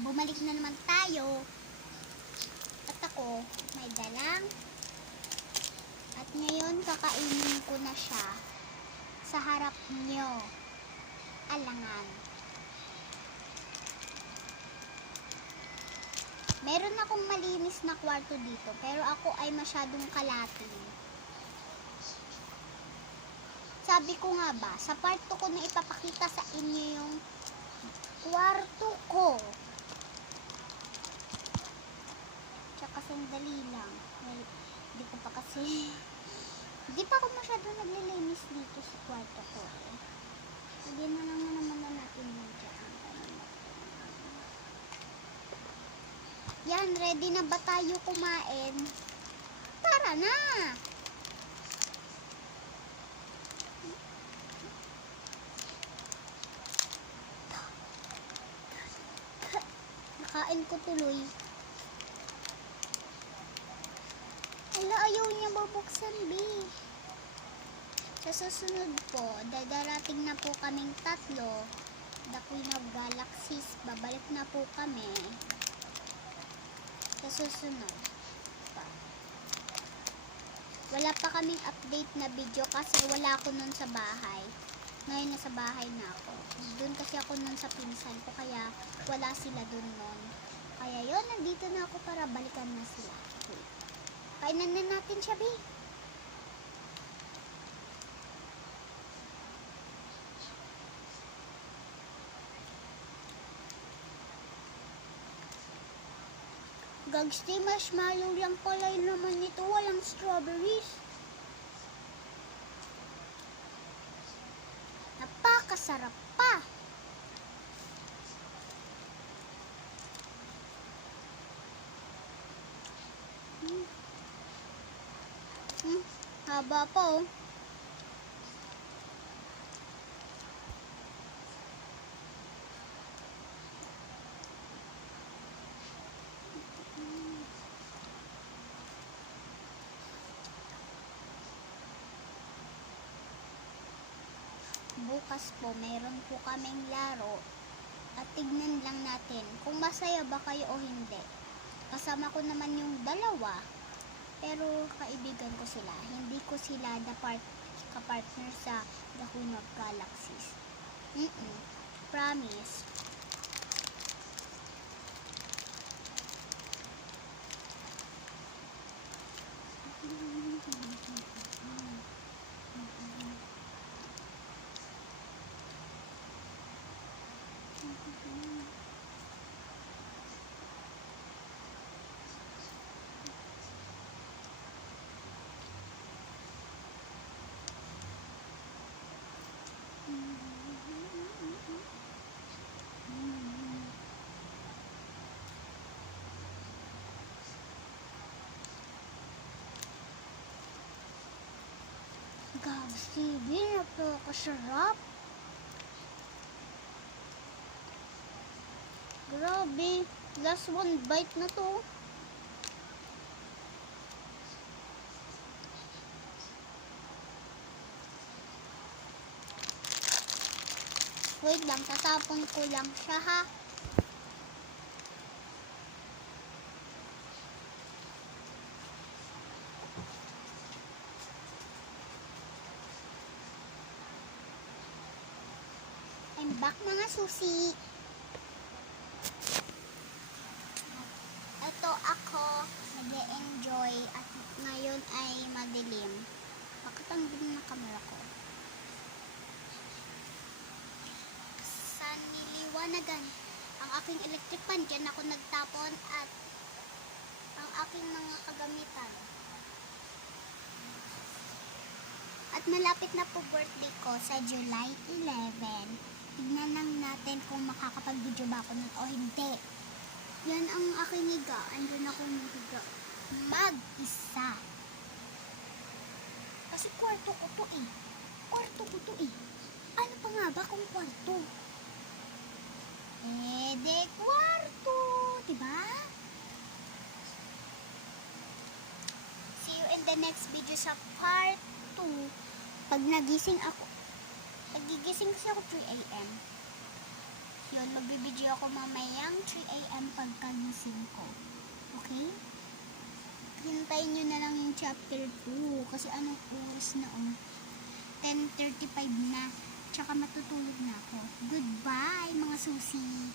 bumalik na naman tayo. At ako, may dalang. At ngayon, kakainin ko na siya sa harap nyo. Alangan. Meron akong malinis na kwarto dito, pero ako ay masyadong kalating. Sabi ko nga ba, sa kwarto ko na ipapakita sa inyo yung kwarto ko. Tsaka sandali lang. Hindi ko pa kasi... Hindi pa ako masyadong naglilinis dito sa kwarto ko. Lagyan na lang naman na natin yung dyan. Yan, ready na ba tayo kumain? Tara na! Nakain ko tuloy. Ala, ayaw niya babuksan, B. Sa susunod po, dadarating na po kaming tatlo. The Queen of Galaxies. Babalik na po kami. Sa susunod pa. Wala pa kaming update na video kasi wala ako nun sa bahay. Ngayon nasa bahay na ako. Doon kasi ako nun sa pinsan ko kaya wala sila doon nun. Kaya yun, nandito na ako para balikan na sila. Kainan na natin siya, B. Gags, di marshmallow lang pala yun naman nito. Walang strawberries. Napakasarap pa. Haba pa oh. Bukas po, meron po kaming laro at tignan lang natin kung masaya ba kayo o hindi. Kasama ko naman yung dalawa, pero kaibigan ko sila. Hindi ko sila kapartner sa The Queen of Galaxies. Promise. Gags TV, napakasarap. Grabe, last one bite na to. Wait lang, tatapon ko lang siya ha. I'm back mga susi. Ito ako, nag-enjoy at ngayon ay madilim. Bakit ang dilim na camera ko? Sa niliwanagan, ang aking electric fan, dyan ako nagtapon at ang aking mga kagamitan. At malapit na po birthday ko sa July 11. Tignan lang natin kung makakapag-video ba ako nun o hindi. Yan ang aking higa. Andun ako higa. Mag-isa. Kasi kwarto ko to eh. Kwarto ko to eh. Ano pa nga ba kung kwarto? De kwarto. Diba? See you in the next video sa part 2. Pag nagising ako. Nagigising kasi ako 3 AM. Yun, magbibideo ako mamayang 3 a.m. pagkagising ko. Okay? Hintayin nyo na lang yung chapter 2. Kasi anong oras na 10:35 na. Tsaka matutulog na ako. Goodbye mga susi!